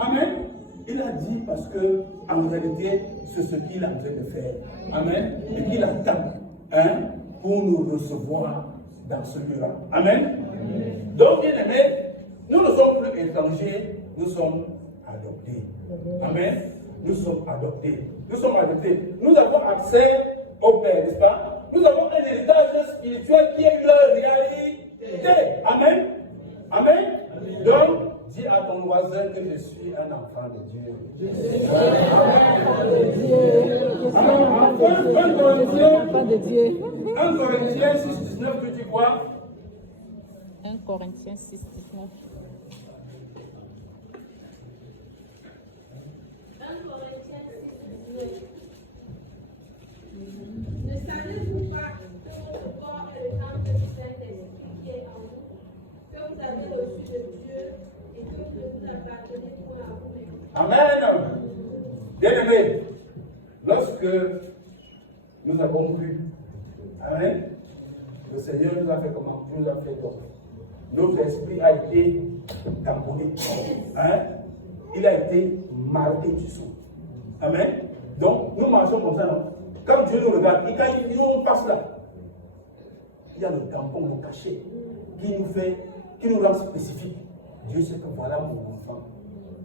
Amen. Il a dit parce que en réalité, c'est ce qu'il est en train de faire. Amen. Et qu'il attend pour nous recevoir dans ce lieu-là. Amen. Donc, bien aimé, nous ne sommes plus étrangers, nous sommes adoptés. Amen. Nous sommes adoptés. Nous sommes adoptés. Nous avons accès au Père, n'est-ce pas? Nous avons un héritage spirituel qui est leur réalité. Amen. Amen. Donc, dis à ton voisin que je suis un enfant de Dieu. Je suis un enfant de Dieu. 1 Corinthiens 6, 19, tu dis quoi? 1 Corinthiens 6, 19. 1 Corinthiens 6, 19. Ne savez-vous pas que votre corps est le temple du Saint-Esprit qui est en vous, que vous avez reçu de Dieu et que vous ne vous appartenez point à vous-même? Amen. Bien-aimés, lorsque nous avons cru, amen, le Seigneur nous a fait comment? Nous a fait quoi? Notre esprit a été tamponné. Il a été marqué du sang. Amen. Donc, nous marchons comme ça, non? Quand Dieu nous regarde, et quand on passe là, il y a le tampon, le cachet, qui nous rend spécifique. Dieu sait que voilà mon enfant,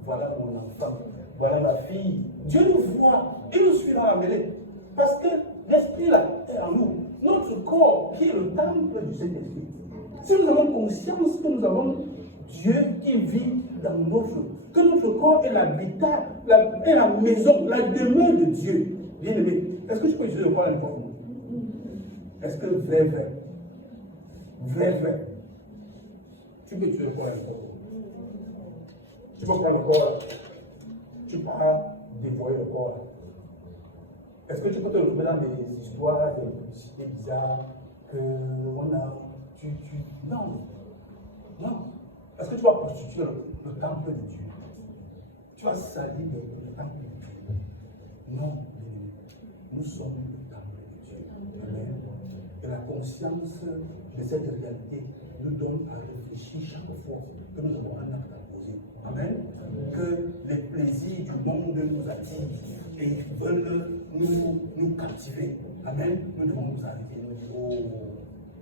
voilà mon enfant, voilà ma fille. Dieu nous voit, il nous suit dans la mêlée. Parce que l'esprit là est en nous. Notre corps qui est le temple du Saint-Esprit. Si nous avons conscience que nous avons Dieu qui vit dans que notre corps est l'habitat, est la maison, la demeure de Dieu. Bien aimé, est-ce que tu peux utiliser le corps n'importe où? Est-ce que vrai, tu peux utiliser le corps n'importe où? Tu peux prendre le corps là. Tu peux dévoyer le corps là. Est-ce que tu peux te retrouver dans des histoires, des publicités bizarres que on a. Non. Est-ce que tu vas prostituer le temple de Dieu? Tu vas salir le temple de Dieu? Non. Nous sommes le temple de Dieu. Amen. Et la conscience de cette réalité nous donne à réfléchir chaque fois que nous avons un acte à poser. Amen. Que les plaisirs du monde nous attirent et veulent nous captiver. Amen. Nous devons nous arrêter. Nous dire, oh,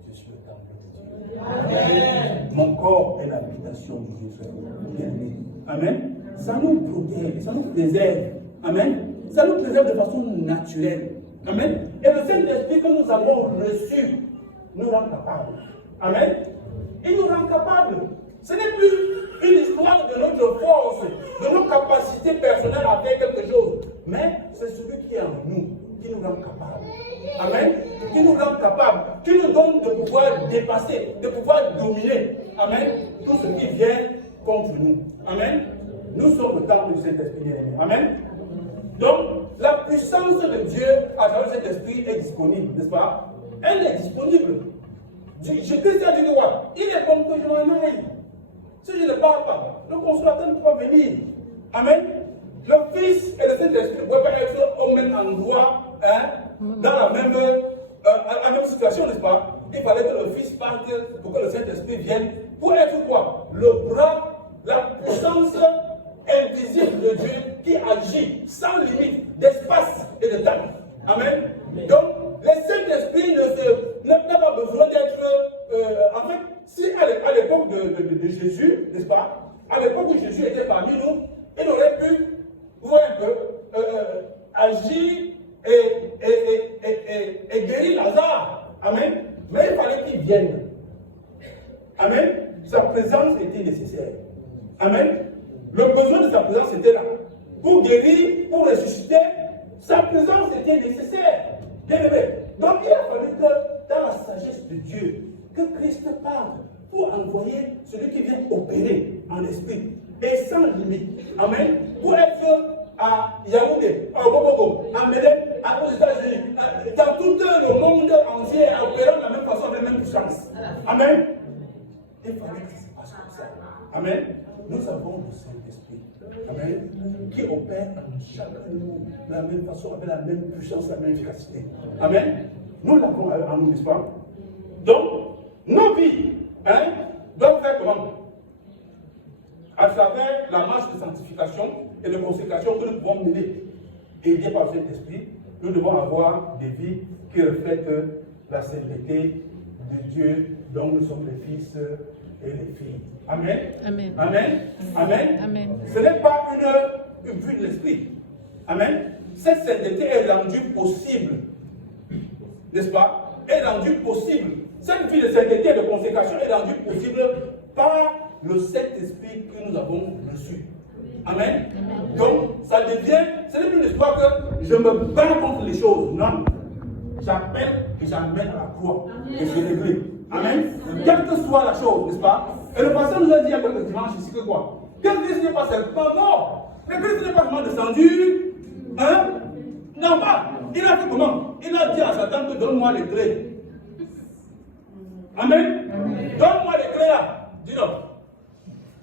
je suis le temple de Dieu. Amen. Mon corps est l'habitation de Dieu. Amen. Ça nous protège, ça nous préserve. Amen. Ça nous préserve de façon naturelle. Amen. Et le Saint-Esprit que nous avons reçu nous rend capables. Amen. Il nous rend capables. Ce n'est plus une histoire de notre force, de nos capacités personnelles à faire quelque chose. Mais c'est celui qui est en nous, qui nous rend capables. Amen. Qui nous rend capables, qui nous donne de pouvoir dépasser, de pouvoir dominer. Amen. Tout ce qui vient contre nous. Amen. Nous sommes le temple du Saint-Esprit. Amen. Donc, la puissance de Dieu à travers cet esprit est disponible, n'est-ce pas? Elle est disponible. Christ a dit quoi? Il est bon que je m'en aille. Si je ne parle pas, le consolateur ne peut pas venir. Amen. Le Fils et le Saint-Esprit ne peuvent pas être au même endroit, dans la même situation, n'est-ce pas? Il fallait que le Fils parte pour que le Saint-Esprit vienne. Pour être quoi? Le bras, la puissance invisible de Dieu qui agit sans limite d'espace et de temps. Amen. Donc, le Saint-Esprit n'a pas besoin d'être. En fait, si à l'époque de Jésus, n'est-ce pas? À l'époque où Jésus était parmi nous, il aurait pu, vous voyez un peu, agir et guérir Lazare. Amen. Mais il fallait qu'il vienne. Amen. Sa présence était nécessaire. Amen. Le besoin de sa présence était là. Pour guérir, pour ressusciter, sa présence était nécessaire. Bien aimé. Donc il a fallu que dans la sagesse de Dieu, que Christ parle pour envoyer celui qui vient opérer en esprit et sans limite. Amen. Pour être à Yaoundé, à Bobogo, à Medellin, aux États-Unis, dans tout le monde entier, opérant de la même façon, avec la même puissance. Amen. Il fallait que ça se passe comme ça. Amen. Nous avons le Saint-Esprit. Amen. Qui opère en chacun de nous de la même façon, avec la même puissance, la même efficacité. Amen. Nous l'avons en nous, n'est-ce pas? Donc, nos vies doivent faire comment? à travers la marche de sanctification et de consécration que nous pouvons mener, aidés par cet esprit, nous devons avoir des vies qui reflètent la sainteté de Dieu, dont nous sommes les fils et les filles. Amen. Amen. Amen. Amen. Amen. Ce n'est pas une vue de l'esprit. Amen. Cette sainteté est rendue possible, n'est-ce pas? Est rendue possible. Cette vie de sainteté et de consécration est rendue possible par le Saint-Esprit que nous avons reçu. Amen. Amen. Donc, ça devient, ce n'est plus une histoire que je me bats contre les choses. Non. J'appelle et j'amène à la croix. Amen. Et c'est réglé. Amen. Quelle que soit la chose, n'est-ce pas? Et le pasteur nous a dit il y a quelques dimanches ici que quoi? Que Christ n'est pas seulement mort. Que Christ n'est pas seulement descendu. Hein? Non, pas. Il a fait comment? Il a dit à Satan que donne-moi les clés. Amen. Donne-moi les clés là. Dis-le.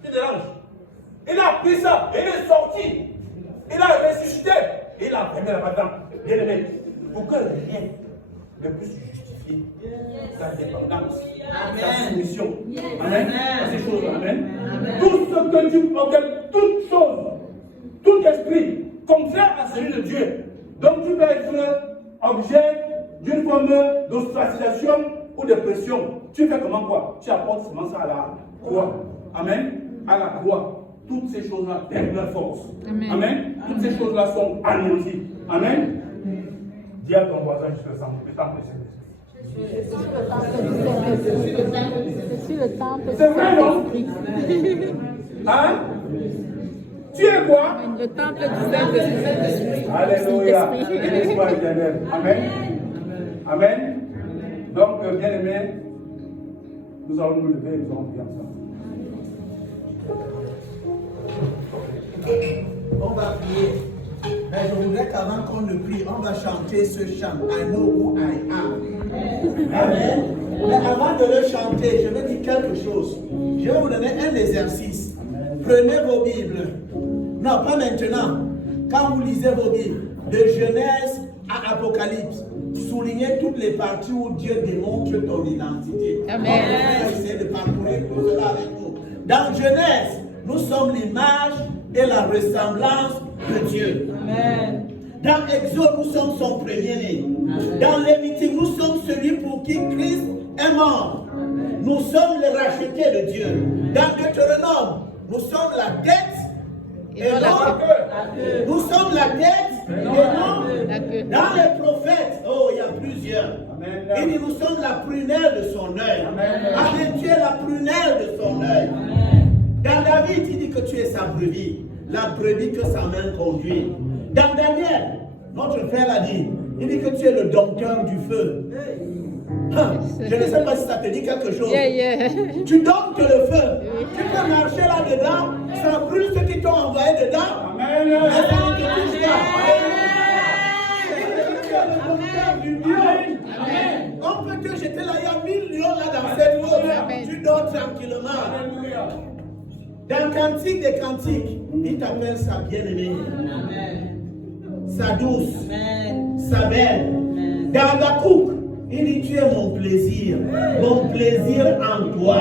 Tu déranges. Il a pris ça et il est sorti. Il a ressuscité. Et il a fermé la bataille. Bien aimé. Pour que rien ne puisse justifier sa dépendance, sa soumission. Amen. Ces choses. Amen. Tout ce que tu organises, toute chose, tout esprit contraire à celui de Dieu. Donc tu peux être objet d'une forme d'ostracisation ou de pression. Tu fais comment quoi? Tu apportes seulement ça à la croix. Amen. À la croix. Toutes ces choses-là perdent leur force. Amen. Amen. Toutes ces choses-là sont anéanties. Amen. Dis à ton voisin, je te sens le temple de Saint-Esprit. Je suis le temple de C'est vrai, non? Hein? Tu es quoi? Le temple du Saint-Esprit. Alléluia. Béni soit l'Éternel. Amen. Amen. Donc, bien aimés, nous allons nous lever et nous allons prier ensemble. On va prier. Mais je voudrais qu'avant qu'on ne prie, on va chanter ce chant. I know who I am. Amen. Mais avant de le chanter, je vais dire quelque chose. Je vais vous donner un exercice. Prenez vos Bibles. Non, pas maintenant. Quand vous lisez vos Bibles, de Genèse à Apocalypse, soulignez toutes les parties où Dieu démontre ton identité. Amen. On va essayer de parcourir tout cela avec vous. Dans Genèse, nous sommes l'image et la ressemblance de Dieu. Amen. Dans Exode, nous sommes son premier-né. Dans Lévitique, nous sommes celui pour qui Christ est mort. Amen. Nous sommes les rachetés de Dieu. Dans Deutéronome, nous sommes la tête et non la queue. Nous sommes la tête et non la queue. Dans les prophètes, oh, il y a plusieurs. Amen. Il dit, nous sommes la prunelle de son œil. Amen. Tu es la prunelle de son œil. Dans David, il dit que tu es sa brebis. La brebis que sa main conduit. Dans Daniel, notre frère a dit, il dit que tu es le dompteur du feu. Je ne sais pas si ça te dit quelque chose. Tu domptes le feu. Tu peux marcher là-dedans, ça brûle ceux qui t'ont envoyé dedans. Amen. Mais ça ne te touche pas. Tu es le dompteur du lion. Amen. On peut te jeter là, il y a 1000 lions là dans cette eau. Tu dors tranquillement. Alléluia. Dans le Cantique des Cantiques, il t'appelle sa bien-aimée, sa douce, sa belle. Dans Habakkuk, il dit tu es mon plaisir en toi.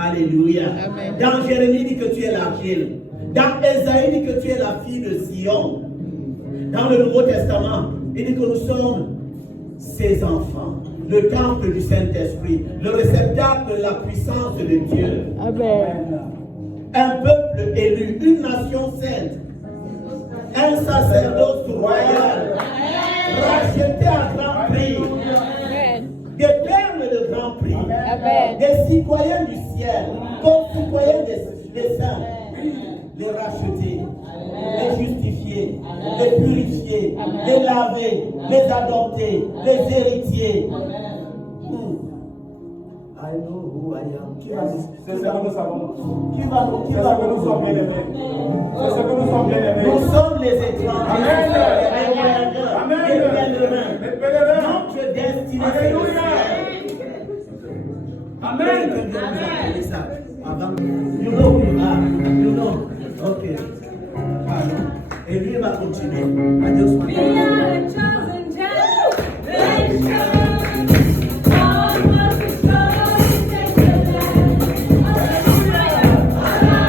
Alléluia. Amen. Dans Jérémie, il dit que tu es l'argile. Dans Ésaïe, il dit que tu es la fille de Sion. Dans le Nouveau Testament, il dit que nous sommes ses enfants. Le temple du Saint-Esprit, le réceptacle de la puissance de Dieu. Amen. Un peuple élu, une nation sainte, un sacerdoce royal, racheté à grand prix, des perles de grand prix, des citoyens du ciel, concitoyens des saints, les racheter, les justifier, les purifier, les laver, les adopter, les héritiers. I know who I am. C'est ce que nous savons. Qui va nous C'est ce que nous sommes bien aimés. C'est ce que nous sommes bien aimés. Nous sommes les étrangers. Amen. Les pèlerins. Notre destinée, c'est le ciel. Amen. You know who you are. You know. Ok. Pardon. Et lui va continuer. I just want We are a chosen generation. All must be strong. Take the land. Hallelujah.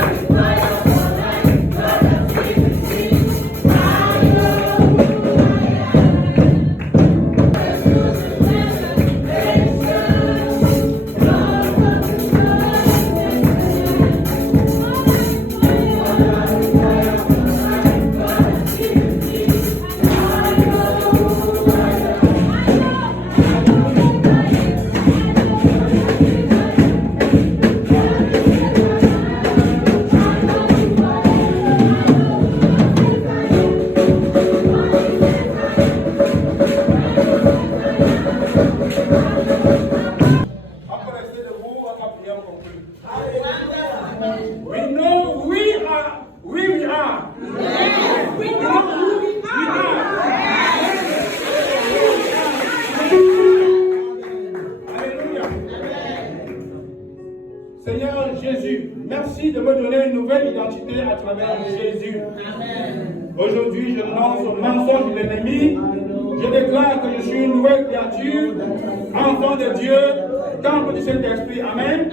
identité à travers Jésus. Aujourd'hui, je lance au mensonge de l'ennemi. Je déclare que je suis une nouvelle créature, enfant de Dieu, temple du Saint-Esprit. Amen.